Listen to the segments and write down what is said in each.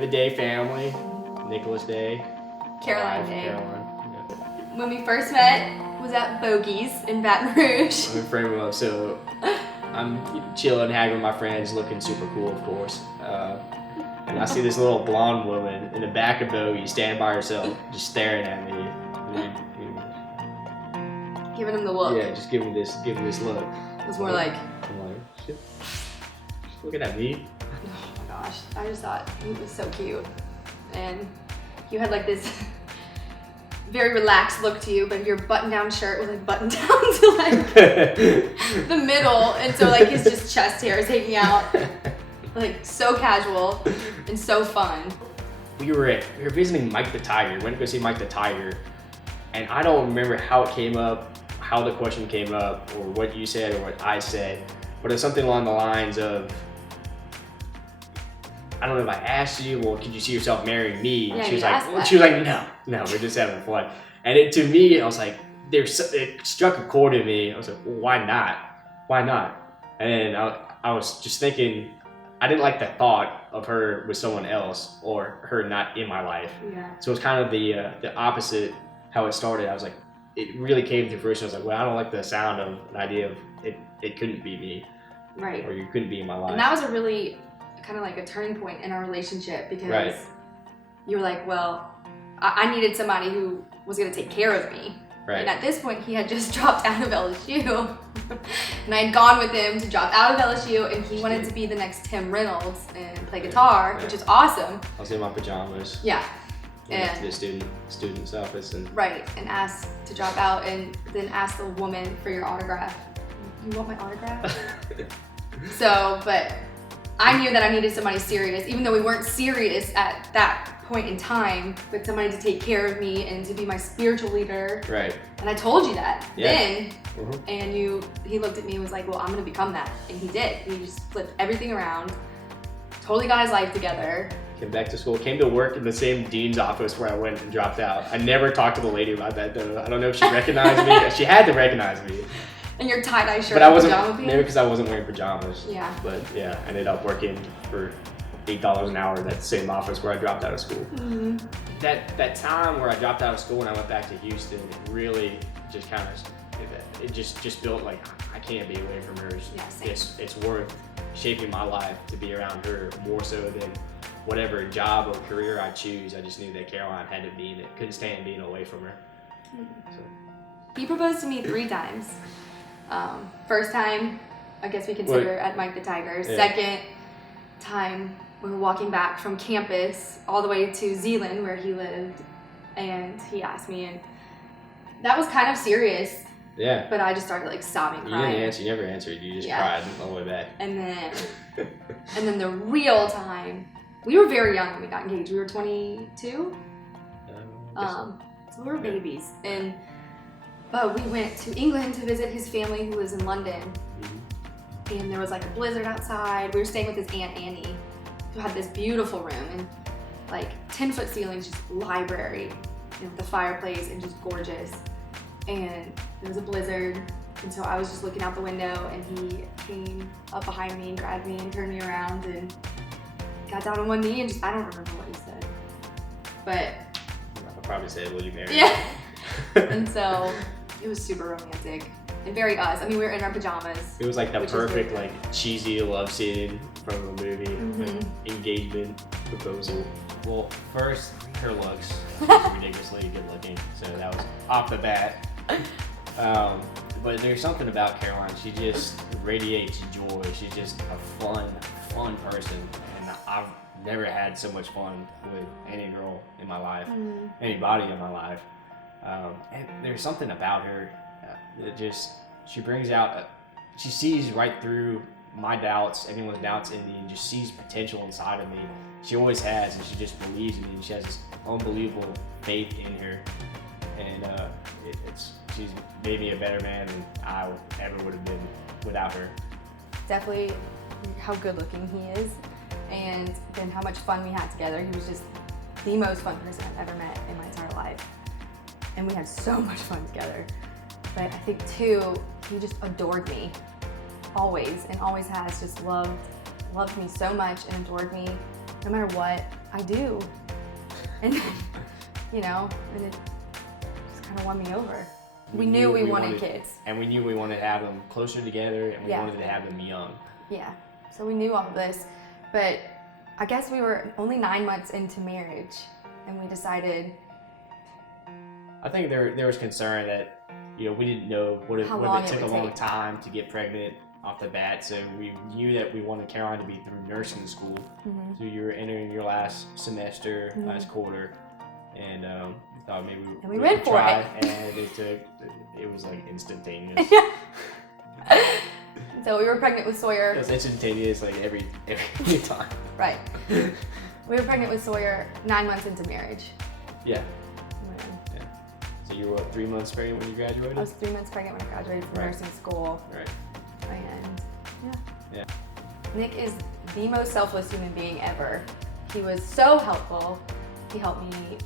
the Day family, Nicholas Day. Caroline Day. Caroline. When we first met was at Bogey's in Baton Rouge. Let me frame him up. So I'm chilling, hanging with my friends, looking super cool, of course. And I see this little blonde woman in the back of Bogey standing by herself, just staring at me. Giving him the look. Yeah, just give me this look. It was more like, I'm like, shit. She's looking at me. oh my gosh, I just thought he was so cute. And you had like this very relaxed look to you, but your button-down shirt was like buttoned down to like the middle, and so like his just chest hair is hanging out, like so casual and so fun. We were visiting Mike the Tiger. We went to go see Mike the Tiger, and I don't remember how it came up, how the question came up, or what you said or what I said, but it's something along the lines of, I don't know if I asked you, well, could you see yourself marrying me? Yeah, she was like, no, we're just having fun. And to me, I was like, it struck a chord in me. I was like, well, why not? Why not? And I was just thinking, I didn't like the thought of her with someone else or her not in my life. Yeah. So it was kind of the opposite how it started. I was like, it really came to fruition. I was like, well, I don't like the sound of an idea of it couldn't be me. Right. Or you couldn't be in my life. And that was a really kind of like a turning point in our relationship, because you were like, well, I needed somebody who was going to take care of me. Right. And at this point, he had just dropped out of LSU. And I had gone with him to drop out of LSU, and he wanted to be the next Tim Reynolds and play guitar, which is awesome. I was in my pajamas. Yeah. Went to the student's office and and asked to drop out, and then asked the woman for your autograph. You want my autograph? So, but I knew that I needed somebody serious, even though we weren't serious at that point in time, but somebody to take care of me and to be my spiritual leader. Right. And I told you that then, Mm-hmm. and he looked at me and was like, well, I'm gonna become that. And he did. He just flipped everything around, totally got his life together. Came back to school, came to work in the same dean's office where I went and dropped out. I never talked to the lady about that though. I don't know if she recognized me. She had to recognize me. And your tie-dye shirt But I wasn't, and pajama pants? maybe because I wasn't wearing pajamas. Yeah. But yeah, I ended up working for $8 an hour in that same office where I dropped out of school. Mm-hmm. That time where I dropped out of school and I went back to Houston, it really just kind of, it just built like, I can't be away from her. Yeah, same. It's worth shaping my life to be around her more so than whatever job or career I choose. I just knew that Caroline had to be in it. Couldn't stand being away from her. So. He proposed to me 3 times. First time, I guess we consider at Mike the Tiger. Yeah. Second time, we were walking back from campus all the way to Zeeland where he lived, and he asked me, and that was kind of serious. Yeah. But I just started like sobbing, You crying. didn't answer. You never answered. You just cried all the way back. And then the real time, we were very young when we got engaged. We were 22. So we were babies, but we went to England to visit his family who was in London. Mm-hmm. And there was like a blizzard outside. We were staying with his Aunt Annie, who had this beautiful room and like 10-foot ceilings, just library, with the fireplace, and just gorgeous. And there was a blizzard, and so I was just looking out the window, and he came up behind me and grabbed me and turned me around and got down on one knee and just, I don't remember what he said, but I probably said, will you marry me? Yeah. And so it was super romantic and very us. I mean, we were in our pajamas. It was like the perfect, like cheesy love scene from the movie, Mm-hmm. like, engagement proposal. Well, first, her looks. She's ridiculously good looking, so that was off the bat. But there's something about Caroline. She just radiates joy. She's just a fun person, and I've never had so much fun with any girl in my life, anybody in my life. And there's something about her that just, she brings out, she sees right through my doubts, anyone's doubts in me, and just sees potential inside of me. She always has, and she just believes in me, and she has this unbelievable faith in her. And she's made me a better man than I ever would have been without her. Definitely how good looking he is, and then how much fun we had together. He was just the most fun person I've ever met in my entire life. And we had so much fun together. But I think too, he just adored me, always, and always has just loved me so much and adored me no matter what. I do. And then, you know, and it just kind of won me over. We knew we wanted kids. And we knew we wanted to have them closer together, and we wanted to have them young. Yeah, so we knew all of this, but I guess we were only 9 months into marriage, and we decided. I think there was concern that, you know, we didn't know what it took a long time to get pregnant off the bat, so we knew that we wanted Caroline to be through nursing school. Mm-hmm. So you were entering your last semester, last quarter, and we thought maybe we went for try, it. And it was like instantaneous. So we were pregnant with Sawyer. It was instantaneous, like every time. Right. We were pregnant with Sawyer 9 months into marriage. Yeah. So you were 3 months pregnant when you graduated? I was 3 months pregnant when I graduated from nursing school. Right. And yeah. Nick is the most selfless human being ever. He was so helpful. He helped me,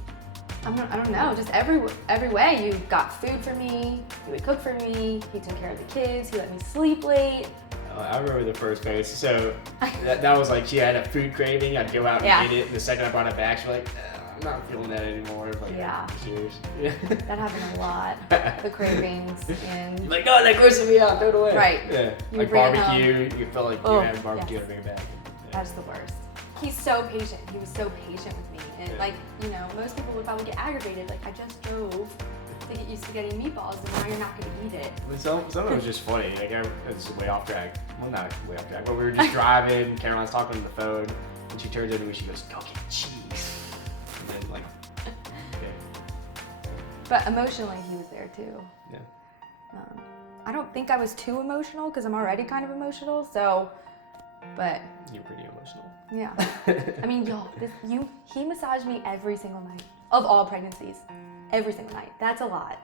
I don't know, just every way. You got food for me, he would cook for me, he took care of the kids, he let me sleep late. I remember the first phase. So that was like she had a food craving, I'd go out and eat it, and the second I brought it back, she's like, I'm not feeling that anymore. Like, cheers. That happened a lot. The cravings and like, oh, that grosses me out. Throw it away. Right. Yeah. You like barbecue. You felt like you had barbecue and bring it back. That's the worst. He's so patient. He was so patient with me, and like, you know, most people would probably get aggravated. Like, I just drove to get you spaghetti and meatballs, and now you're not going to eat it. Some of it was just funny. Like, it's way off track. Well, not way off track, but we were just driving. Caroline's talking on the phone, and she turns into me. She goes, "Go get cheese." And then, like, okay. But emotionally, he was there too. Yeah. I don't think I was too emotional because I'm already kind of emotional. So, but you're pretty emotional. Yeah. I mean, y'all, he massaged me every single night of all pregnancies, every single night. That's a lot.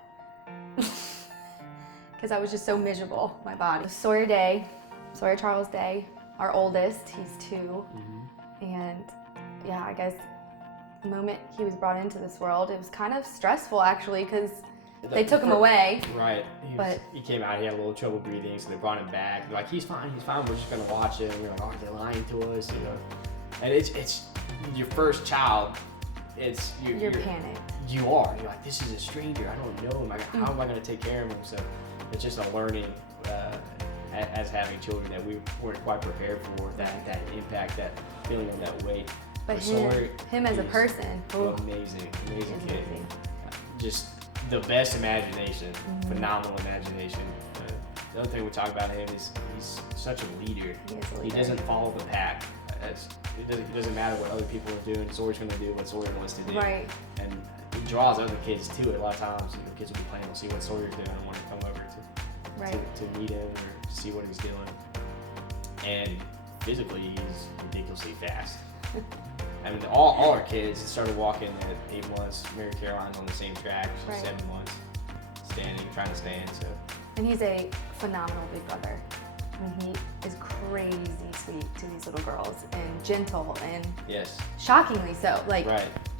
Because I was just so miserable, my body. Sawyer Charles Day, our oldest, he's 2, and yeah, I guess the moment he was brought into this world, it was kind of stressful actually, because they took him away. Right. He came out, he had a little trouble breathing, so they brought him back. They're like, he's fine, we're just gonna watch him. And we're like, oh, they're lying to us, you know. And it's your first child. You're panicked. You're like, this is a stranger. I don't know him. How am I gonna take care of him? So it's just a learning as having children that we weren't quite prepared for. That impact, that feeling of that weight. But him as a person, amazing kid. Amazing. Just the best imagination, phenomenal imagination. The other thing we talk about him is he's such a leader. He doesn't follow the pack. It doesn't matter what other people are doing. Sawyer's going to do what Sawyer wants to do. Right. And he draws other kids to it. A lot of times, the kids will be playing, will see what Sawyer's doing and want to come over to meet him or to see what he's doing. And physically, he's ridiculously fast. I mean, all our kids started walking at 8 months. Mary Caroline's on the same track. She's 7 months, trying to stand. So. And he's a phenomenal big brother. I mean, he is crazy sweet to these little girls and gentle and shockingly so. Like,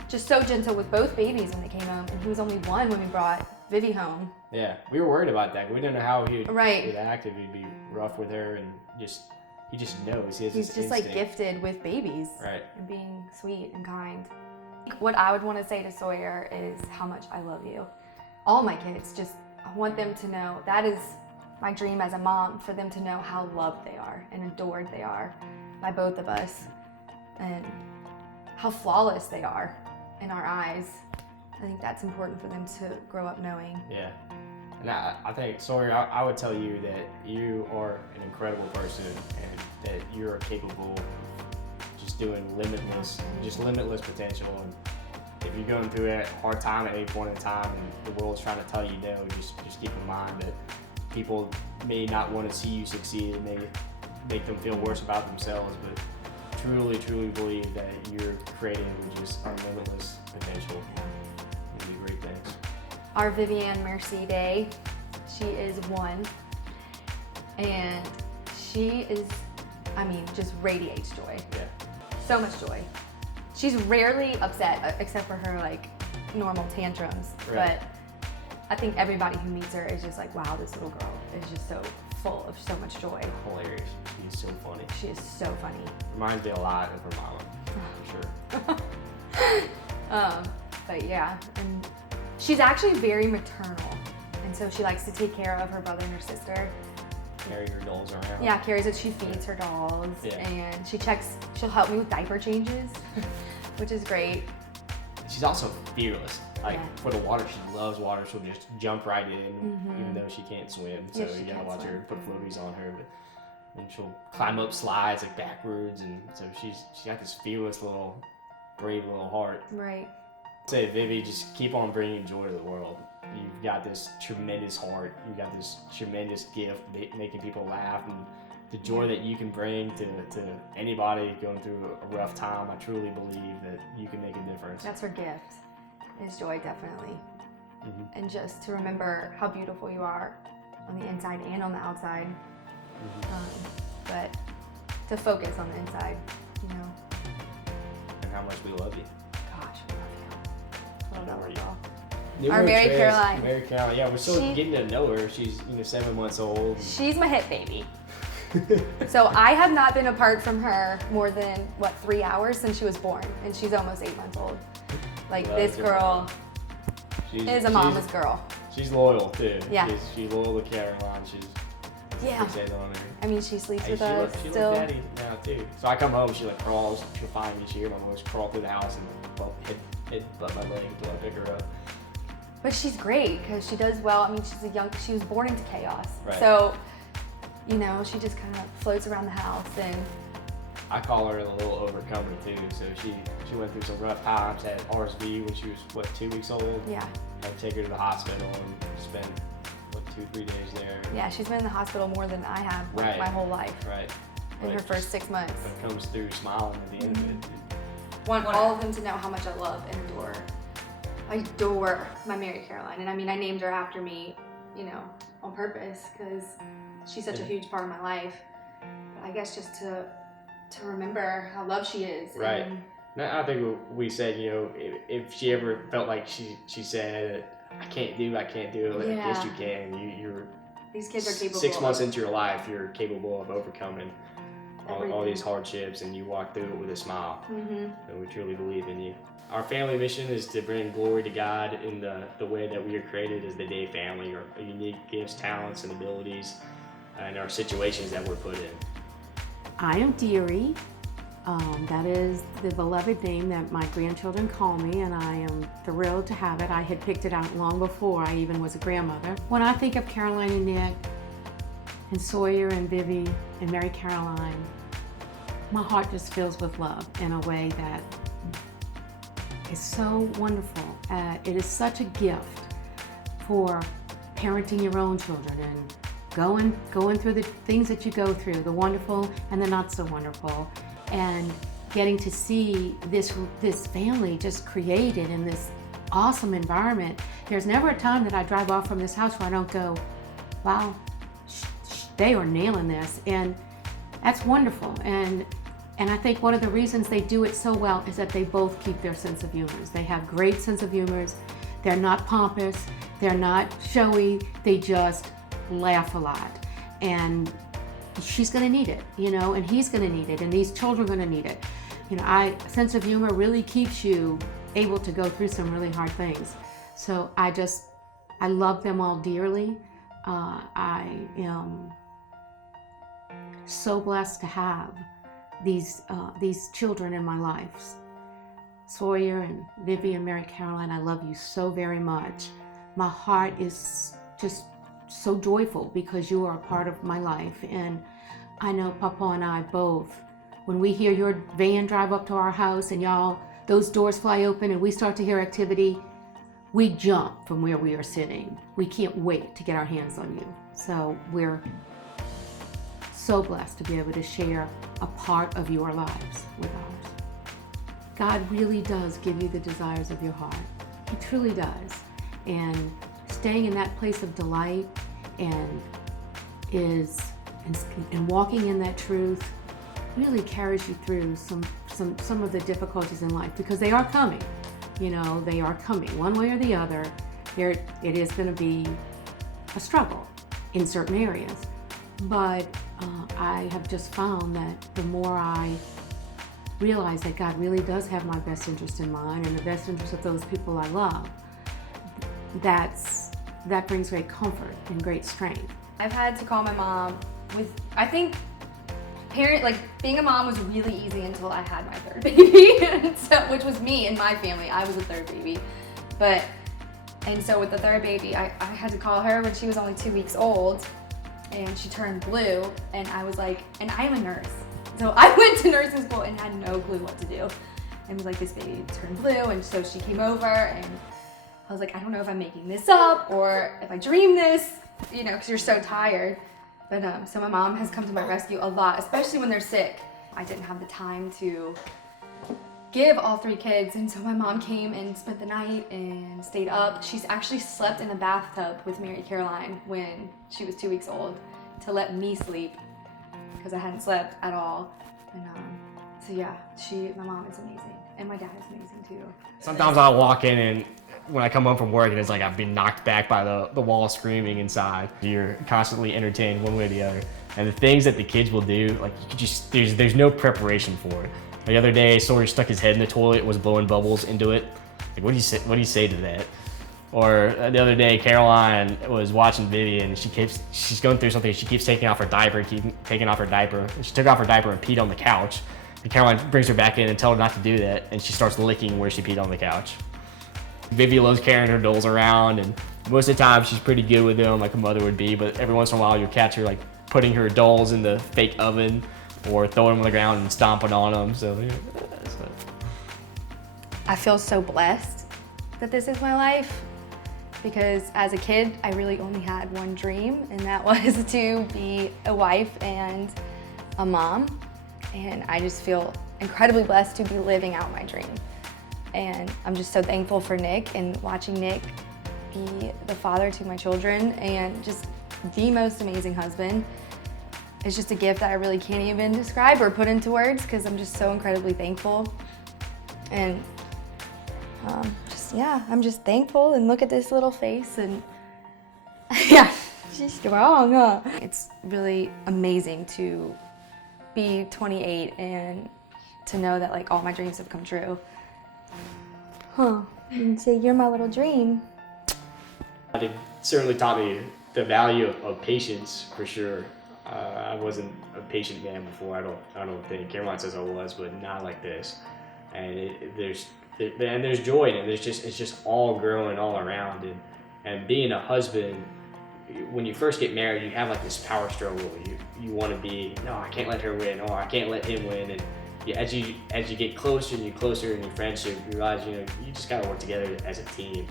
just so gentle with both babies when they came home. And he was only 1 when we brought Vivi home. Yeah, we were worried about that. We didn't know how he'd act, if he'd be rough with her, and he just knows. He's just instinct. Like gifted with babies, and being sweet and kind. What I would want to say to Sawyer is how much I love you. All my kids, I want them to know, that is my dream as a mom, for them to know how loved they are and adored they are by both of us, and how flawless they are in our eyes. I think that's important for them to grow up knowing. Yeah. And I think, Sawyer, I would tell you that you are an incredible person, and that you're capable of just doing limitless potential. And if you're going through a hard time at any point in time and the world's trying to tell you no, just keep in mind that people may not want to see you succeed. It may make them feel worse about themselves, but truly, truly believe that you're creating with just limitless potential. And do great things. Our Vivienne Mercy Day, she is 1, and she is, just radiates joy. Yeah. So much joy. She's rarely upset, except for her normal tantrums. But I think everybody who meets her is just like, wow, this little girl is just so full of so much joy. Hilarious. She's so funny. She is so funny. Reminds me a lot of her mama, for sure. But yeah, and she's actually very maternal, and so she likes to take care of her brother and her sister. Carry her dolls around. Yeah, carries it. She feeds her dolls, and she'll help me with diaper changes, which is great. She's also fearless. Like for the water, she loves water. She'll just jump right in, even though she can't swim. So you gotta watch her put floaties on her. But and she'll climb up slides like backwards, and so she's got this fearless little, brave little heart. Right. Say, Vivi, just keep on bringing joy to the world. You've got this tremendous heart. You've got this tremendous gift, making people laugh, and the joy that you can bring to anybody going through a rough time. I truly believe that you can make a difference. That's her gift, is joy, definitely. And just to remember how beautiful you are on the inside and on the outside. But to focus on the inside, you know. And how much we love you. Gosh, we love you. I don't know where you all. Our Mary Caroline. Mary Caroline, yeah, we're still getting to know her. She's 7 months old. She's my hit baby. So I have not been apart from her more than 3 hours since she was born, and she's almost 8 months old. Like this girl is a mama's girl. She's loyal too. Yeah. She's loyal to Caroline. She's fixated on her. I mean, she sleeps with us she still. She daddy now too. So I come home, she like crawls. She'll find me. She hear my voice, crawl through the house and hit butt my leg until I pick her up. But she's great because she does well. I mean, she was born into chaos. Right. So, you know, she just kind of floats around the house, and I call her a little overcomer too. So she went through some rough times, had RSV when she was 2 weeks old. Yeah. Had to take her to the hospital and spend 2-3 days there. Yeah, she's been in the hospital more than I have my whole life. Right. In her first 6 months. But it comes through smiling at the end of it. Want all of them to know how much I love and adore. I adore my Mary Caroline, and I mean, I named her after me, you know, on purpose because she's such a huge part of my life. But I guess just to remember how loved she is. Right. And I think we said, you know, if she ever felt like she said, I can't do it. Yes, you can. You're these kids are capable. 6 months into your life, you're capable of overcoming all these hardships, and you walk through it with a smile. And we truly believe in you. Our family mission is to bring glory to God in the way that we are created as the Day family, our unique gifts, talents, and abilities, and our situations that we're put in. I am Deary. That is the beloved name that my grandchildren call me, and I am thrilled to have it. I had picked it out long before I even was a grandmother. When I think of Caroline and Nick, and Sawyer and Vivi and Mary Caroline, my heart just fills with love in a way that is so wonderful. It is such a gift for parenting your own children and going through the things that you go through, the wonderful and the not so wonderful, and getting to see this family just created in this awesome environment. There's never a time that I drive off from this house where I don't go, wow, they are nailing this, and that's wonderful. And I think one of the reasons they do it so well is that they both keep their sense of humors. They have great sense of humors. They're not pompous. They're not showy. They just laugh a lot. And she's gonna need it, you know, and he's gonna need it, and these children are gonna need it. You know, sense of humor really keeps you able to go through some really hard things. So I love them all dearly. I am so blessed to have these children in my life. Sawyer and Vivi and Mary Caroline, I love you so very much. My heart is just so joyful because you are a part of my life, and I know Papa and I both, when we hear your van drive up to our house and those doors fly open and we start to hear activity, we jump from where we are sitting. We can't wait to get our hands on you. So we're so blessed to be able to share a part of your lives with ours. God really does give you the desires of your heart. He truly does. And staying in that place of delight and walking in that truth really carries you through some of the difficulties in life, because they are coming. You know, they are coming one way or the other. It is going to be a struggle in certain areas. But I have just found that the more I realize that God really does have my best interest in mind and the best interest of those people I love, that brings great comfort and great strength. I've had to call my mom I think being a mom was really easy until I had my third baby, which was me and my family. I was the third baby. And so with the third baby, I had to call her when she was only 2 weeks old, and she turned blue, and I was like, and I am a nurse. So I went to nursing school and had no clue what to do. And was like, this baby turned blue, and so she came over, and I was like, I don't know if I'm making this up or if I dreamed this, because you're so tired. But so my mom has come to my rescue a lot, especially when they're sick. I didn't have the time to give all 3 kids, and so my mom came and spent the night and stayed up. She's actually slept in a bathtub with Mary Caroline when she was 2 weeks old to let me sleep because I hadn't slept at all. And so yeah, my mom is amazing, and my dad is amazing too. Sometimes I'll walk in and when I come home from work and it's like I've been knocked back by the wall screaming inside. You're constantly entertained one way or the other. And the things that the kids will do, like there's no preparation for it. The other day, Sawyer stuck his head in the toilet, was blowing bubbles into it. Like, what do you say to that? Or the other day, Caroline was watching Vivian. She's going through something. She keeps taking off her diaper. She took off her diaper and peed on the couch. And Caroline brings her back in and tells her not to do that. And she starts licking where she peed on the couch. Vivi loves carrying her dolls around, and most of the time she's pretty good with them, like a mother would be. But every once in a while, you'll catch her like putting her dolls in the fake oven or throwing them on the ground and stomping on them. So, yeah, I feel so blessed that this is my life, because as a kid, I really only had one dream, and that was to be a wife and a mom. And I just feel incredibly blessed to be living out my dream. And I'm just so thankful for Nick, and watching Nick be the father to my children and just the most amazing husband. It's just a gift that I really can't even describe or put into words, because I'm just so incredibly thankful. And I'm just thankful, and look at this little face, and yeah, she's strong, huh? It's really amazing to be 28 and to know that like all my dreams have come true. Huh, and say you're my little dream. It certainly taught me the value of patience, for sure. I wasn't a patient man before. I don't think. Caroline says I was, but not like this. And there's joy in it. It's just all growing all around. And being a husband, when you first get married, you have like this power struggle. You want to be, no, I can't let her win, or I can't let him win. And as you get closer and closer in your friendship, you realize you just gotta work together as a team,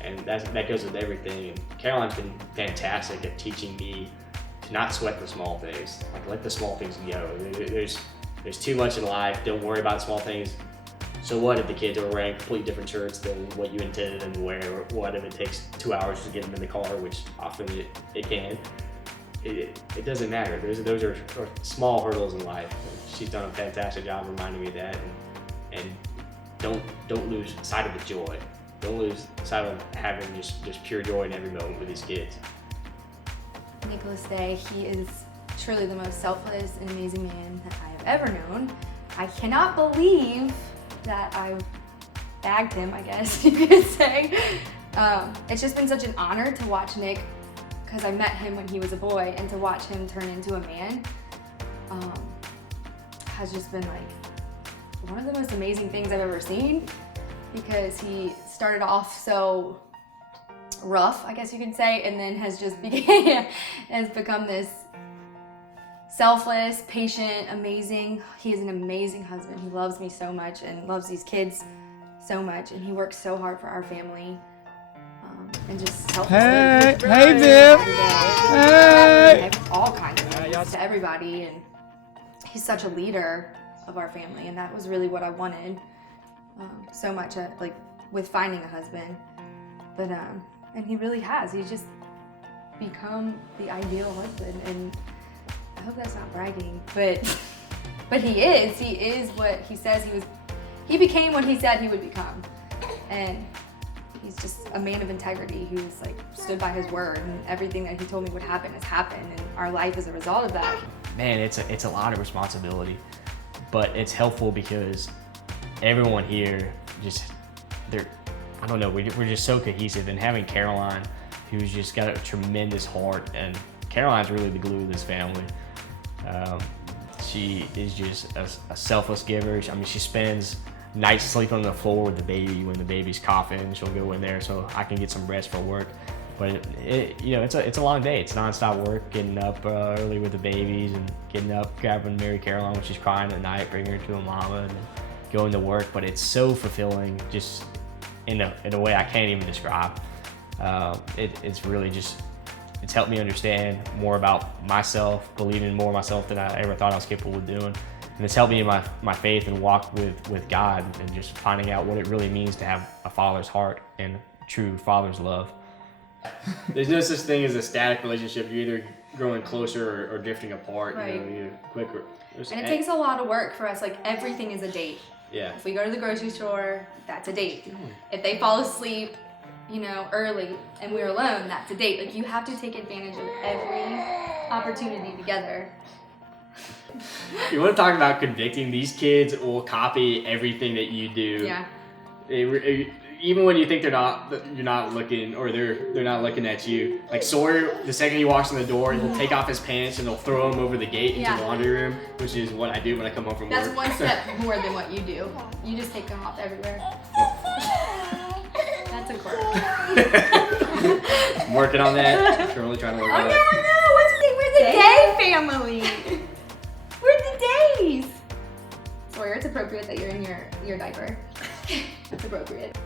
and that goes with everything. And Caroline's been fantastic at teaching me to not sweat the small things. Like, let the small things go. There's too much in life. Don't worry about small things. So what if the kids are wearing completely different shirts than what you intended them to wear? Or what if it takes 2 hours to get them in the car, which often it can. It doesn't matter. Those are small hurdles in life. She's done a fantastic job reminding me of that, and don't lose sight of the joy. Don't lose sight of having just pure joy in every moment with these kids. Nicholas Day, he is truly the most selfless and amazing man that I have ever known. I cannot believe that I bagged him, I guess you could say. It's just been such an honor to watch Nick, because I met him when he was a boy, and to watch him turn into a man has just been like one of the most amazing things I've ever seen, because he started off so rough, I guess you could say, and then has become this selfless, patient, amazing. He is an amazing husband. He loves me so much and loves these kids so much, and he works so hard for our family. And just selflessly. Hey, Viv. Hey. All kinds of things to everybody, and he's such a leader of our family, and that was really what I wanted so much, with finding a husband. But and he really has. He's just become the ideal husband, and I hope that's not bragging, but he is. He is what he says he was. He became what he said he would become, and he's just a man of integrity who's stood by his word, and everything that he told me would happen has happened, and our life is a result of that. Man, it's a lot of responsibility. but it's helpful because everyone here I don't know, we're just so cohesive, and having Caroline, who's just got a tremendous heart, and Caroline's really the glue of this family. She is just a selfless giver. I mean, she spends nights sleeping on the floor with the baby when the baby's coughing. She'll go in there so I can get some rest for work. But it's a long day. It's nonstop work, getting up early with the babies and getting up, grabbing Mary Caroline when she's crying at night, bringing her to a mama, and then going to work. But it's so fulfilling, just in a way I can't even describe. It's really just, it's helped me understand more about myself, believing more in myself than I ever thought I was capable of doing. And it's helped me in my faith and walk with God, and just finding out what it really means to have a father's heart and true father's love. There's no such thing as a static relationship. You're either growing closer or drifting apart. Right. You're quicker. And it takes a lot of work for us. Like, everything is a date. Yeah. If we go to the grocery store, that's a date. If they fall asleep, early and we're alone, that's a date. Like, you have to take advantage of every opportunity together. You want to talk about convicting? These kids will copy everything that you do. Yeah. Even when you think you're not looking, or they're not looking at you. Like Sawyer, the second he walks in the door, he'll take off his pants and they'll throw them over the gate into the laundry room, which is what I do when I come home from work. That's one step more than what you do. You just take them off everywhere. That's a quirk. I'm working on that. I'm really trying to work on that. No. We're the Day family. We're the Days. Sawyer, it's appropriate that you're in your diaper. It's appropriate.